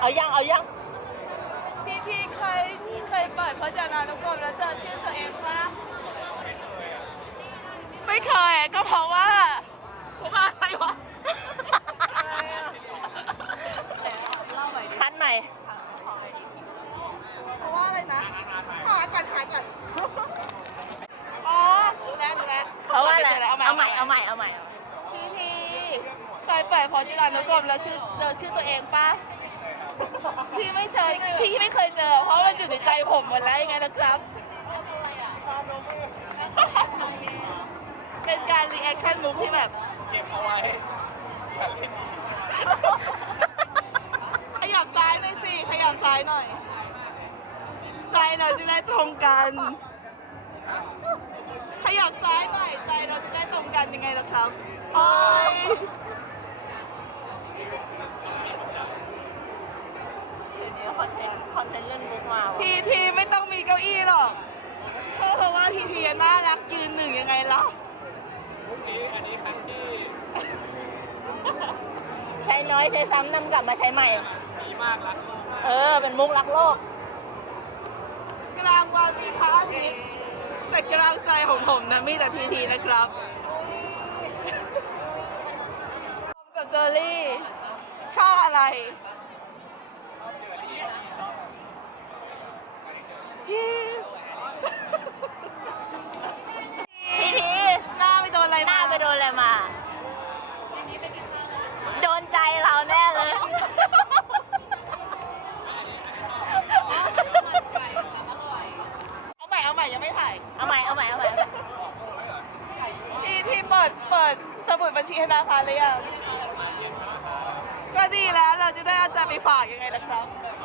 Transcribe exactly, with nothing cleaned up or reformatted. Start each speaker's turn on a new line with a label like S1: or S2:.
S1: เอายังเอายัง
S2: พี่พี่เคยเคยเปิดพจนานุกรมแล้วเจอชื่อตัวเองปะไม่เคยก็เพราะว่าเพราะว่าอะไรวะเล่าใหม่ดิ
S1: คันใหม่
S2: เพราะว่าอะไรนะหาก่อนหาก่อนอ๋อรู้แล้วรู้แล้ว
S1: เพราะว่าอะไร
S2: เอา
S1: เอา
S2: ให
S1: ให
S2: ม่
S1: ม่
S2: เอา
S1: เอา
S2: ให
S1: ให
S2: ม่
S1: ม่เอาใหม่
S2: พี่พี่เคยเปิดพจนานุกรมแล้วชื่อเจอชื่อตัวเองปะพี่ไม่เจอพี่ไม่เคยเจอเพราะมันอยู่ในใจผมหมดแล้วยังไงนะครับเป็นการรีแอคชั่นมุกที่แบบเก็บเอาไว้ขยับซ้ายหน่อยสิขยับซ้ายหน่อยใจเราจะได้ตรงกันขยับซ้ายหน่อยใจเราจะได้ตรงกันยังไงล่ะครับโอ้ย
S1: เดี๋ยวนี้คอนเทนต์คอนเทนต์เล่นมุกมาว่ะ
S2: ทีทีไม่ต้องมีเก้าอี้หรอกเพราะว่าทีทีน่ารักยืนหนึ่งยังไงล่ะ
S1: ใช้น้อยใช้ซ้ำนำกลับมาใช้ใหม่ดีมากรักโลกเออเป็นมุกรักโลก
S2: กลางวันมีพระอาทิตย์แต่กลางใจของผมนะมีแต่ทีทีนะครับผมกับเจอรี่ชอบอะไรพี่
S1: ทีที
S2: หน้าไปโดนอะไร
S1: ห
S2: มา
S1: น้าไปโดนอะไรมา โดนใจเราแน่เลย
S2: เอาใหม่เอาใหม่ยังไม่ถ่าย
S1: เอาใหม่เอาใหม่เอาใหม่
S2: พี่พี่เปิดเปิดสมุดบัญชีธนาคารหรือยังก็ดีแล้วเราจะได้เอาใจไปฝากยังไงล่ะครับ